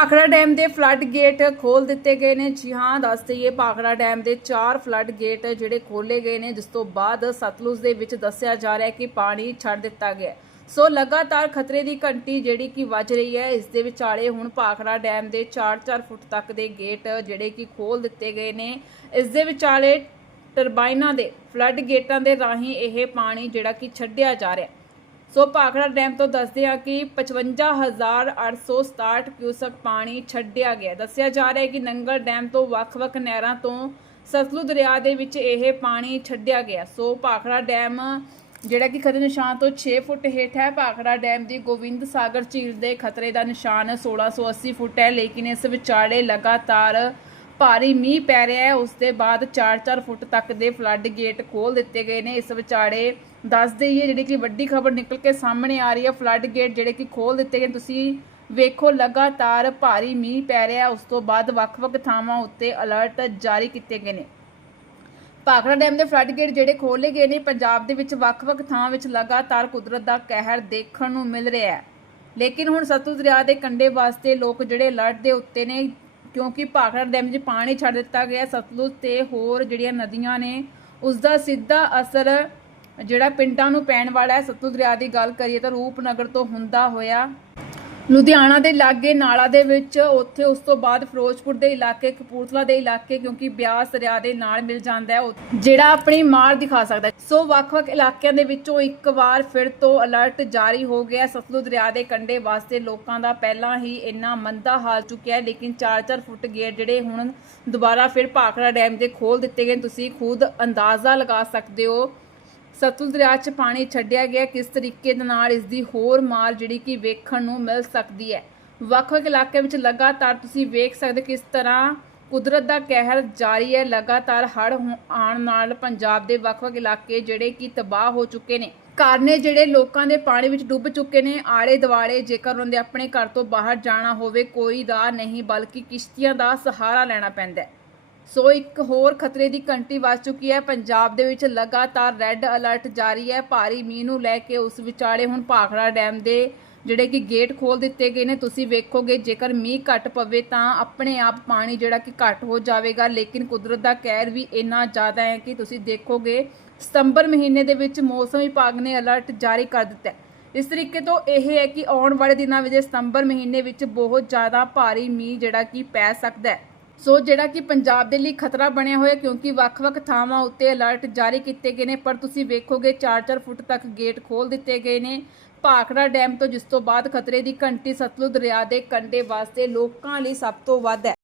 Bhakra dam ਦੇ flood gate ਖੋਲ ਦਿੱਤੇ ਗਏ ਨੇ। ਜੀ ਹਾਂ, ਦੱਸ ਦਈਏ, ਭਾਖੜਾ ਡੈਮ ਦੇ ਚਾਰ ਫਲੱਡ ਗੇਟ ਜਿਹੜੇ ਖੋਲੇ ਗਏ ਨੇ, ਜਿਸ ਤੋਂ ਬਾਅਦ ਸਤਲੁਜ ਦੇ ਵਿੱਚ ਦੱਸਿਆ ਜਾ ਰਿਹਾ ਹੈ ਕਿ ਪਾਣੀ ਛੱਡ ਦਿੱਤਾ ਗਿਆ ਸੋ ਲਗਾਤਾਰ ਖਤਰੇ ਦੀ ਘੰਟੀ ਜਿਹੜੀ ਕਿ ਵੱਜ ਰਹੀ ਹੈ, ਇਸ ਦੇ ਵਿਚਾਲੇ ਹੁਣ ਭਾਖੜਾ ਡੈਮ ਦੇ 4-4 ਫੁੱਟ ਤੱਕ ਦੇ ਗੇਟ ਜਿਹੜੇ ਕਿ ਖੋਲ ਦਿੱਤੇ ਗਏ ਨੇ। ਇਸ ਦੇ ਵਿਚਾਲੇ ਟਰਬਾਈਨਾਂ ਦੇ, ਫਲੱਡ ਗੇਟਾਂ ਦੇ ਰਾਹੀਂ ਇਹ ਪਾਣੀ ਜਿਹੜਾ ਕਿ ਛੱਡਿਆ ਜਾ ਰਿਹਾ ਸੋ ਭਾਖੜਾ ਡੈਮ ਤੋਂ ਦੱਸਦੇ ਹਾਂ ਕਿ 55867 ਕਿਊਸਕ ਪਾਣੀ ਛੱਡਿਆ ਗਿਆ। ਦੱਸਿਆ ਜਾ ਰਿਹਾ ਹੈ ਕਿ ਨੰਗਲ ਡੈਮ ਤੋਂ ਵੱਖ-ਵੱਖ ਨਹਿਰਾਂ ਤੋਂ ਸਤਲੁਜ ਦਰਿਆ ਦੇ ਵਿੱਚ ਇਹ ਪਾਣੀ ਛੱਡਿਆ ਗਿਆ। ਸੋ ਭਾਖੜਾ ਡੈਮ ਜਿਹੜਾ ਕਿ ਖਤਰੇ ਨਿਸ਼ਾਨ ਤੋਂ 6 ਫੁੱਟ ਹੇਠ ਹੈ, ਭਾਖੜਾ ਡੈਮ ਦੀ ਗੋਬਿੰਦ ਸਾਗਰ ਝੀਲ ਦੇ ਖਤਰੇ ਦਾ ਨਿਸ਼ਾਨ 1680 ਫੁੱਟ ਹੈ, ਲੇਕਿਨ ਇਸ ਵਿਚਾਲੇ ਲਗਾਤਾਰ ਭਾਰੀ ਮੀਂਹ ਪੈ ਰਿਹਾ ਹੈ। ਉਸ ਦੇ ਬਾਅਦ 4-4 ਫੁੱਟ ਤੱਕ ਦੇ ਫਲੱਡ ਗੇਟ ਖੋਲ ਦਿੱਤੇ ਗਏ ਨੇ। ਇਸ ਵਿਚਾਲੇ ਦੱਸ ਦਈਏ ਜਿਹੜੀ ਕਿ ਵੱਡੀ ਖਬਰ ਨਿਕਲ ਕੇ ਸਾਹਮਣੇ ਆ ਰਹੀ ਹੈ। ਫਲੱਡ ਗੇਟ ਜਿਹੜੇ ਕਿ ਖੋਲ ਦਿੱਤੇ ਗਏ ਤੁਸੀਂ ਵੇਖੋ, ਲਗਾਤਾਰ ਭਾਰੀ ਮੀਂਹ ਪੈ ਰਿਹਾ ਉਸ ਤੋਂ ਬਾਅਦ ਵੱਖ-ਵੱਖ ਥਾਵਾਂ ਉੱਤੇ ਅਲਰਟ ਜਾਰੀ ਕੀਤੇ ਗਏ ਨੇ। ਭਾਖੜਾ ਡੈਮ ਦੇ ਫਲੱਡ ਗੇਟ ਜਿਹੜੇ ਖੋਲੇ ਗਏ ਨੇ। ਪੰਜਾਬ ਦੇ ਵਿੱਚ ਵੱਖ-ਵੱਖ ਥਾਵਾਂ ਵਿੱਚ ਲਗਾਤਾਰ ਕੁਦਰਤ ਦਾ ਕਹਿਰ ਦੇਖਣ ਨੂੰ ਮਿਲ ਰਿਹਾ ਹੈ। ਲੇਕਿਨ ਹੁਣ ਸਤੂ ਦਰਿਆ ਦੇ ਕੰਢੇ ਵਾਸਤੇ ਲੋਕ ਜਿਹੜੇ ਅਲਰਟ ਦੇ ਉੱਤੇ ਨੇ ਕਿਉਂਕਿ ਭਾਖੜਾ ਡੈਮ ਵਿੱਚ ਪਾਣੀ ਛੱਡ ਦਿੱਤਾ ਗਿਆ। ਸਤਲੁਜ ਤੇ ਹੋਰ ਜਿਹੜੀਆਂ ਨਦੀਆਂ ਨੇ ਉਸ ਦਾ ਸਿੱਧਾ ਅਸਰ ਜਿਹੜਾ ਪਿੰਡਾਂ ਨੂੰ ਪੈਣ ਵਾਲਾ ਹੈ। ਸਤਲੁਜ ਦਰਿਆ ਦੀ ਗੱਲ ਕਰੀਏ ਤਾਂ ਰੂਪਨਗਰ ਤੋਂ ਹੁੰਦਾ ਹੋਇਆ ਲੁਧਿਆਣਾ ਦੇ ਲਾਗੇ ਨਾਲਾ ਦੇ ਵਿੱਚ, ਉੱਥੇ ਉਸ ਤੋਂ ਬਾਅਦ ਫਿਰੋਜ਼ਪੁਰ ਦੇ ਇਲਾਕੇ, ਕਪੂਰਥਲਾ ਦੇ ਇਲਾਕੇ, ਕਿਉਂਕਿ ਬਿਆਸ ਦਰਿਆ ਦੇ ਨਾਲ ਮਿਲ ਜਾਂਦਾ ਹੈ ਜਿਹੜਾ ਆਪਣੀ ਮਾਰ ਦਿਖਾ ਸਕਦਾ ਹੈ। ਸੋ ਵੱਖ-ਵੱਖ ਇਲਾਕਿਆਂ ਦੇ ਵਿੱਚੋਂ ਇੱਕ ਵਾਰ ਫਿਰ ਤੋਂ ਅਲਰਟ ਜਾਰੀ ਹੋ ਗਿਆ ਹੈ। ਸਤਲੁਜ ਦਰਿਆ ਦੇ ਕੰਢੇ ਵਾਸਤੇ ਲੋਕਾਂ ਦਾ ਪਹਿਲਾਂ ਹੀ ਇੰਨਾ ਮੰਦਾ ਹਾਲ ਚੁੱਕਿਆ ਹੈ, ਲੇਕਿਨ 4-4 ਫੁੱਟ ਗੇਟ ਜਿਹੜੇ ਹੁਣ ਦੁਬਾਰਾ ਫਿਰ ਭਾਖੜਾ ਡੈਮ ਦੇ ਖੋਲ ਦਿੱਤੇ ਗਏ ਤੁਸੀਂ ਖੁਦ ਅੰਦਾਜ਼ਾ ਲਗਾ ਸਕਦੇ ਹੋ ਸਤਲੁਜ ਦਰਿਆ 'ਚ ਪਾਣੀ ਛੱਡਿਆ ਗਿਆ, ਕਿਸ ਤਰੀਕੇ ਦੇ ਨਾਲ ਇਸ ਦੀ ਹੋਰ ਮਾਰ ਜਿਹੜੀ ਕਿ ਵੇਖਣ ਨੂੰ ਮਿਲ ਸਕਦੀ ਹੈ? ਵੱਖ-ਵੱਖ ਇਲਾਕਿਆਂ ਵਿੱਚ ਲਗਾਤਾਰ ਤੁਸੀਂ ਵੇਖ ਸਕਦੇ ਕਿਸ ਤਰ੍ਹਾਂ ਕੁਦਰਤ ਦਾ ਕਹਿਰ ਜਾਰੀ ਹੈ। ਲਗਾਤਾਰ ਹੜ੍ਹ ਆਉਣ ਨਾਲ ਪੰਜਾਬ ਦੇ ਵੱਖ-ਵੱਖ ਇਲਾਕੇ ਜਿਹੜੇ ਕਿ ਤਬਾਹ ਹੋ ਚੁੱਕੇ ਨੇ, ਕਾਰਨੇ ਜਿਹੜੇ ਲੋਕਾਂ ਦੇ ਪਾਣੀ ਵਿੱਚ ਡੁੱਬ ਚੁੱਕੇ ਨੇ ਆਲੇ ਦੁਆਲੇ ਜੇਕਰ ਉਹਨਾਂ ਦੇ ਆਪਣੇ ਘਰ ਤੋਂ ਬਾਹਰ ਜਾਣਾ ਹੋਵੇ, ਕੋਈ ਰਾਹ ਨਹੀਂ, ਬਲਕਿ ਕਿਸ਼ਤੀਆਂ ਦਾ ਸਹਾਰਾ ਲੈਣਾ ਪੈਂਦਾ ਹੈ। ਸੋ ਇੱਕ ਹੋਰ ਖਤਰੇ ਦੀ ਘੰਟੀ ਵੱਜ ਚੁੱਕੀ ਹੈ। ਪੰਜਾਬ ਦੇ ਵਿੱਚ ਲਗਾਤਾਰ ਰੈੱਡ ਅਲਰਟ ਜਾਰੀ ਹੈ। ਭਾਰੀ ਮੀਂਹ ਨੂੰ ਲੈ ਕੇ ਉਸ ਵਿਚਾਲੇ ਹੁਣ ਭਾਖੜਾ ਡੈਮ ਦੇ ਜਿਹੜੇ ਕਿ ਗੇਟ ਖੋਲ ਦਿੱਤੇ ਗਏ ਨੇ। ਤੁਸੀਂ ਵੇਖੋਗੇ, ਜੇਕਰ ਮੀਂਹ ਘੱਟ ਪਵੇ ਤਾਂ ਆਪਣੇ ਆਪ ਪਾਣੀ ਜਿਹੜਾ ਕਿ ਘੱਟ ਹੋ ਜਾਵੇਗਾ। ਲੇਕਿਨ ਕੁਦਰਤ ਦਾ ਕਹਿਰ ਵੀ ਇੰਨਾ ਜ਼ਿਆਦਾ ਹੈ ਕਿ ਤੁਸੀਂ ਦੇਖੋਗੇ, ਸਤੰਬਰ ਮਹੀਨੇ ਦੇ ਵਿੱਚ ਮੌਸਮ ਵਿਭਾਗ ਨੇ ਅਲਰਟ ਜਾਰੀ ਕਰ ਦਿੱਤਾ ਇਸ ਤਰੀਕੇ ਤੋਂ ਇਹ ਹੈ ਕਿ ਆਉਣ ਵਾਲੇ ਦਿਨਾਂ ਵਿੱਚ ਸਤੰਬਰ ਮਹੀਨੇ ਵਿੱਚ ਬਹੁਤ ਜ਼ਿਆਦਾ ਭਾਰੀ ਮੀਂਹ ਜਿਹੜਾ ਕਿ ਪੈ ਸਕਦਾ ਹੈ। ਸੋ ਜਿਹੜਾ ਕਿ ਪੰਜਾਬ ਦੇ ਲਈ ਖਤਰਾ ਬਣਿਆ ਹੋਇਆ ਕਿਉਂਕਿ ਵੱਖ-ਵੱਖ ਥਾਵਾਂ ਉੱਤੇ ਅਲਰਟ ਜਾਰੀ ਕੀਤੇ ਗਏ ਨੇ, ਪਰ ਤੁਸੀਂ ਵੇਖੋਗੇ 4-4 ਫੁੱਟ ਤੱਕ ਗੇਟ ਖੋਲ ਦਿੱਤੇ ਗਏ ਨੇ। ਭਾਖੜਾ ਡੈਮ ਤੋਂ ਜਿਸ ਤੋਂ ਬਾਅਦ ਖਤਰੇ ਦੀ ਘੰਟੀ ਸਤਲੁਜ ਦਰਿਆ ਦੇ ਕੰਢੇ ਵਾਸਤੇ ਲੋਕਾਂ ਲਈ ਸਭ ਤੋਂ ਵੱਧ ਹੈ।